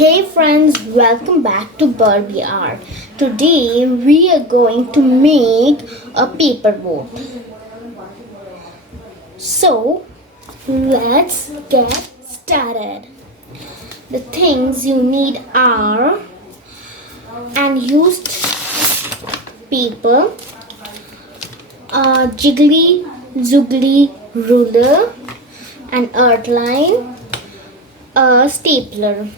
Hey friends, welcome back to Barbie Art. Today we are going to make a paper boat. So let's get started. The things you need are unused paper, a jiggly zoogly ruler, an outline, a stapler.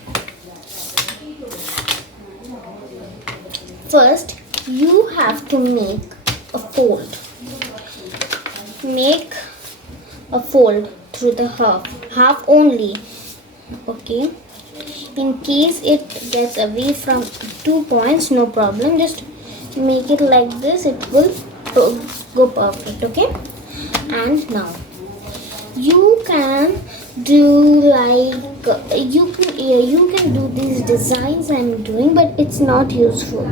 First, you have to make a fold. Make a fold through the half only. Okay. In case it gets away from 2 points, no problem. Just make it like this. It will go perfect. Okay. And now you can do you can do these designs I'm doing, but it's not useful.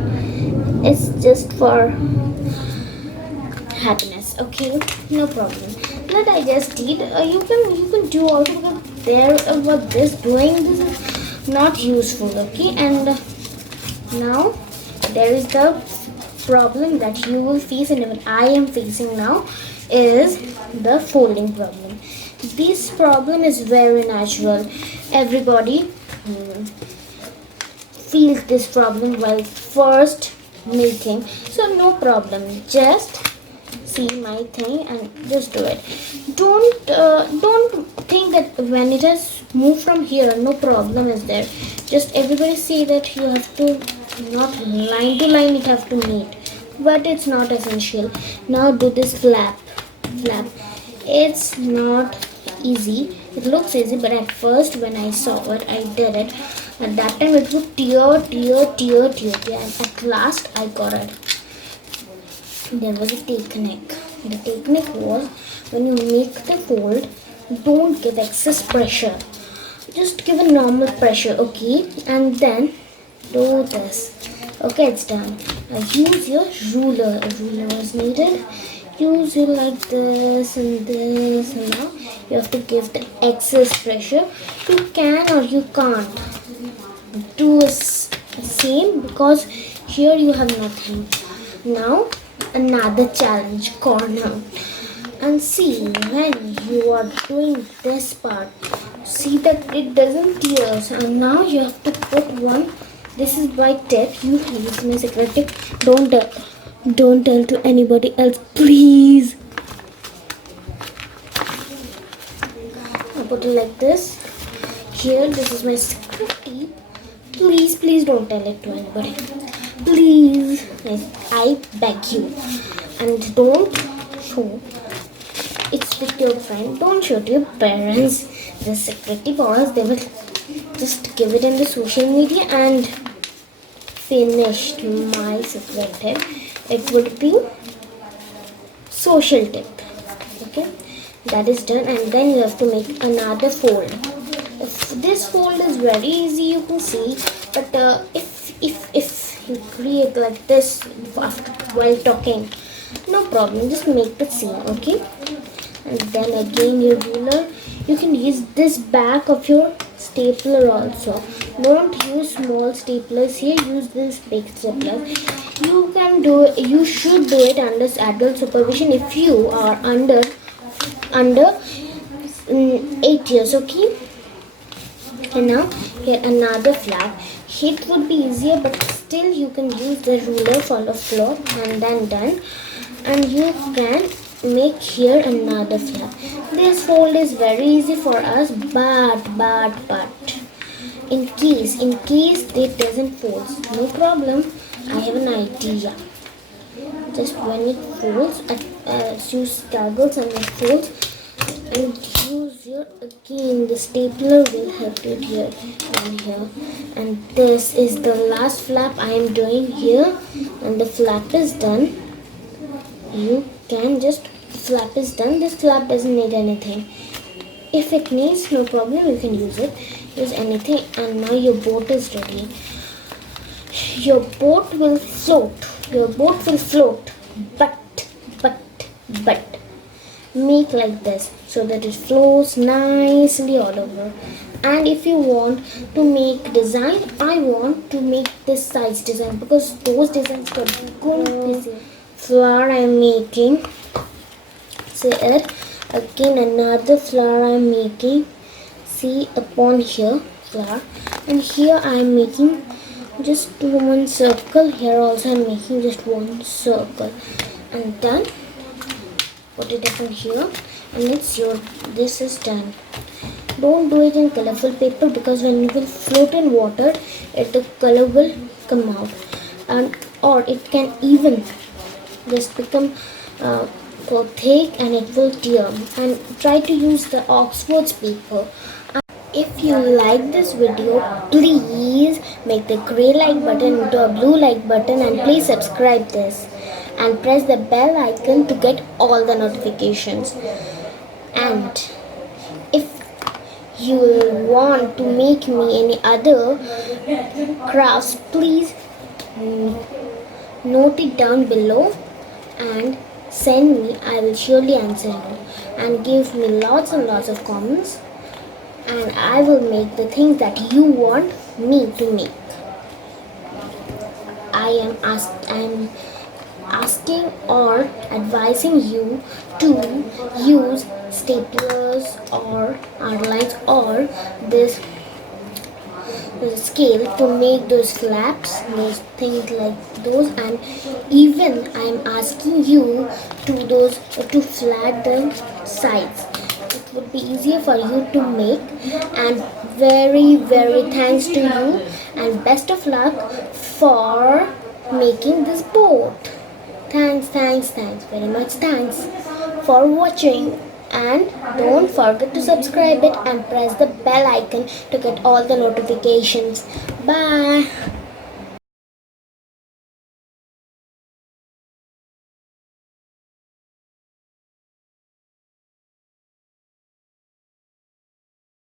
It's just for happiness. Okay, no problem. That I just did. You can do also, because there what this doing this is not useful. Okay, and now there is the problem that you will face, and even I am facing now, is the folding problem. This problem is very natural. Everybody feels this problem while first making, so no problem. Just see my thing and just do it. Don't think that when it has moved from here, no problem is there. Just everybody say that you have to not line to line, it have to meet, but it's not essential. Now do this flap. It's not easy. It looks easy, but at first when I saw it, I did it. At that time it would tear, and at last I got it. There was a technique. The technique was, when you make the fold, don't give excess pressure. Just give a normal pressure, okay? And then do this. Okay, it's done. Now use your ruler. A ruler is needed. Use it like this and this, and now you have to give the excess pressure. You can or you can't do the same, because here you have nothing. Now another challenge, corner. And see, when you are doing this part, see that it doesn't tear. And now you have to put one. This is my tip. You use my secret tip. Don't tell to anybody else, please. I put it like this. Here, this is my secret tip. Please don't tell it to anybody. Please, I beg you. And don't show. It's with your friend. Don't show to your parents the secret tip, or else they will just give it in the social media and finished my secret tip. It would be social tip. Okay, that is done, and then you have to make another fold. This fold is very easy, you can see, but if you create like this after while talking, no problem, just make the same. Okay, and then again your ruler. You can use this back of your stapler also. Don't use small staplers here, use this big stapler. You should do it under adult supervision if you are under 8 years. Okay, and now here another flap. It would be easier, but still you can use the ruler for the floor, and then done. And you can make here another flap. This fold is very easy for us, but in case it doesn't fold, no problem. I have an idea. Just when it folds, use goggles and it folds, and use your, again the stapler will help you here and here. And this is the last flap I am doing here, and the flap is done. You can just, flap is done. This flap doesn't need anything. If it needs, no problem, you can use it. Use anything, and now your boat is ready. Your boat will float. But make like this so that it flows nicely all over. And if you want to make design, I want to make this size design because those designs got good. Flower I'm making, see it, again another flower I'm making, see upon here flower, and here I'm making just one circle, here also I'm making just one circle, and done. Put it upon here and it's your, this is done. Don't do it in colorful paper because when you will float in water, the color will come out, and or it can even just become so thick and it will tear. And try to use the Oxford's paper. If you like this video, please make the gray like button into a blue like button, and please subscribe this and press the bell icon to get all the notifications. And if you want to make me any other crafts, please note it down below and send me. I will surely answer you, and give me lots and lots of comments, and I will make the things that you want me to make. I am asking or advising you to use staplers or outlines or this scale to make those flaps, those things like those. And even I'm asking you to flat the sides. It would be easier for you to make. And very thanks to you, and best of luck for making this boat. Thanks very much. Thanks for watching, and don't forget to subscribe it and press the bell icon to get all the notifications. Bye.